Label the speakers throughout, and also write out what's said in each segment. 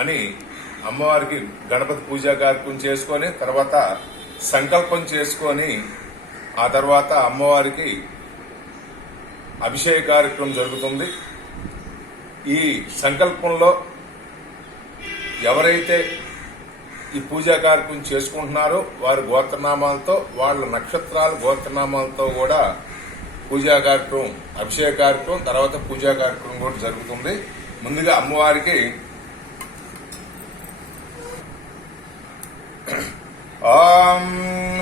Speaker 1: అని అమ్మవారికి గణపతి పూజా కార్యక్రమం చేసుకొని తర్వాత సంకల్పం చేసుకొని ఆ తర్వాత అమ్మవారికి అభిషేక కార్యక్రమం జరుగుతుంది. ఈ సంకల్పంలో ఎవరైతే ఈ పూజా కార్యక్రమం చేసుకుంటున్నారో వారి గోత్రనామాలతో వాళ్ళ నక్షత్రాలు గోత్రనామాలతో కూడా పూజా కార్యక్రమం అభిషేక కార్యక్రమం తర్వాత పూజా కార్యక్రమం కూడా జరుగుతుంది. ముందుగా అమ్మవారికి ఓం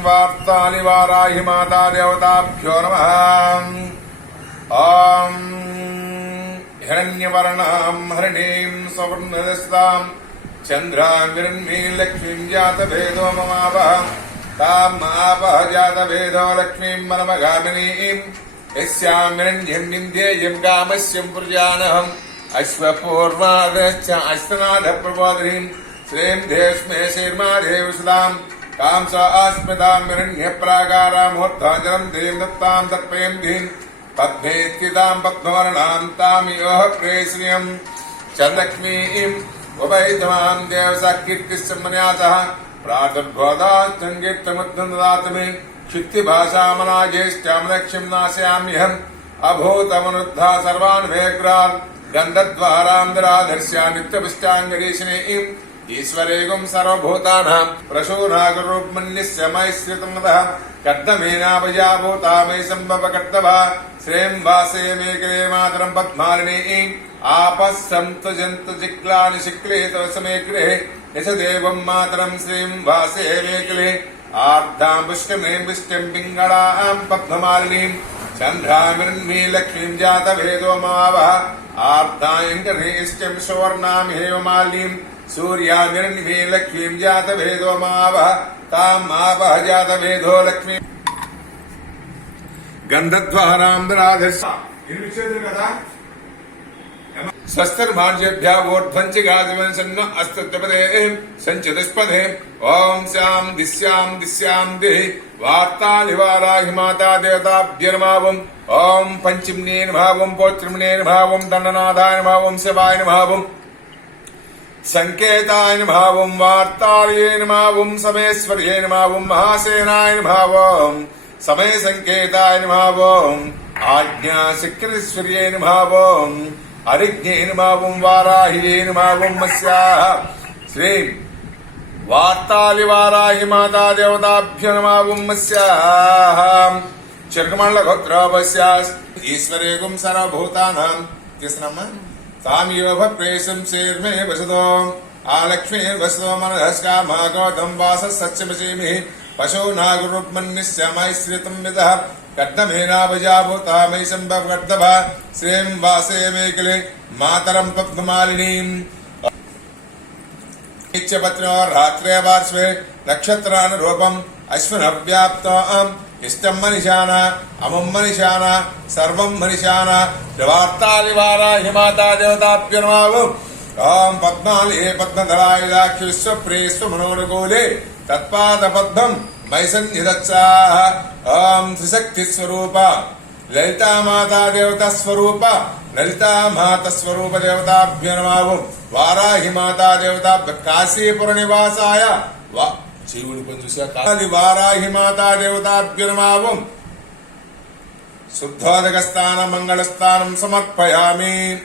Speaker 1: వార్తాని వారాహి మాతా దేవతాభ్యో నమ. ఓం హిరణ్యవర్ణాం హరిణీం సవర్ణదస్తాం చంద్రాం విరణ్మీం లక్ష్మీం జాతభేదో మమావహం తాం మాపహ జాతభేదో లక్ష్మీం మనమగామినీం. యస్యాం హిరణ్యం వింధ్యేయం కామస్యం ప్రజానహం. అశ్వపూర్వాదశ్చ అశ్వనాథ ప్రబోధనీం. श्रीं धेष्मे शीर्मा देवसुदाम् तां स आस्मृताम् जरम देव दत्ताम् दर्पयम् धीम् पद्मेत्किताम् पद्मवर्णाम् तामिवः प्रेश्रियम् चलक्ष्मीम् उपैतमाम् देवसाकीर्तिसम्मन्यासः प्रातर्भोदात्सङ्गीर्तमुद्धनुदातमे क्षित्तिभाषामनाजेश्चामलक्ष्यम् नाशयाम्यहम् अभूतमनुद्धा सर्वान् वेग्रान् गन्धद्वाराम् निराधर्ष्या नित्यपुष्टाङ्गदेशने इम ఈశ్వరేగుం సర్వభూతానాం ప్రశూనాగురుమన్యస్య మైశ్రితమద కర్దమేనాభయాభూతామై సంభవ కర్తవ శ్రేం వాసేమేకరే మాతరం పద్మాలిని ఆపస్సంతు జంతు జిక్లాని శిక్లేత సమేగ్రే యశదేవం మాతరం శ్రీం వాసేమేకలే ఆర్ధాం పుష్కమేం పుష్టం పింగళాం పద్మమాలినీం చంద్రామిర్మీ లక్ష్మీం జాత భేదో మావహ ఆర్ధాయంకరేష్టం సువర్ణాం హేమమాలీం సూర్యామిర్మీ లక్ష్మీం జాత భేదో మావహ తాం మావహ జాత భేదో లక్ష్మీ గంధద్వారాంధ్రాధర్శ కదా शस्त्रभाज्यभ्या वोध्वंसिगाजवंसन्न अस्त्रपदे संचतुष्पदे ओं श्याम दिश्याम दिश्याम दिहि वार्ता निवाराहि माता देवताभ्यर्मावम् ओम पंचमने भाव पौत्रिमने भाव दण्डनाथाय भाव शिवाय भाव संकेताय भाव वार्तायन भाव समेश्वर्येन भाव महासेनायन भाव समय संकेताय भाव आज्ञा शिकृश्वर्येन भाव అరిజ్ఞేన భావం వారాహ్యేన మస్యాహ. శ్రీ వార్తాలి వారాహి మాతా దేవతాభ్య నమావం మస్యాహ. చిరకమండల గోత్రోపస్యా ఈశ్వరేగుం సర్వభూతానాం. చేసినమ్మా తామియోభ ప్రేసం శీర్మే వసతో. ఆ లక్ష్మీ వసతో మనస్కామా వాస పశో కర్దమేనాభజాభూతామై సంభవ కర్ణభ శ్రీం వాసేమేకలే మాతరం పద్మమాలినీం నిత్యపత్నో రాత్రే పార్శ్వే నక్షత్రానురూపం అశ్విన వ్యాప్తం ఇష్టం మనిషాన అమం మనిషాన సర్వం మనిషాన వార్తాలి వారాహి మాతా దేవతాభ్యనమావం ఓం పద్మాలి పద్మధరాయుధాక్షి విశ్వప్రేస్వ మనోనుకూలే తత్పాద పద్మం మైసన్నిదత్సాహ ఓం త్రిశక్తి స్వరూప లలితామాతా దేవత స్వరూప లలితామాత స్వరూప దేవతాభ్య నమావం వారాహి మాతా దేవత కాశీపుర నివాసాయ వా- శివుడి పని చూసా వారాహి మాతా దేవతాభ్య నమావం శుద్ధోదక స్థానం మంగళ స్థానం సమర్పయామి.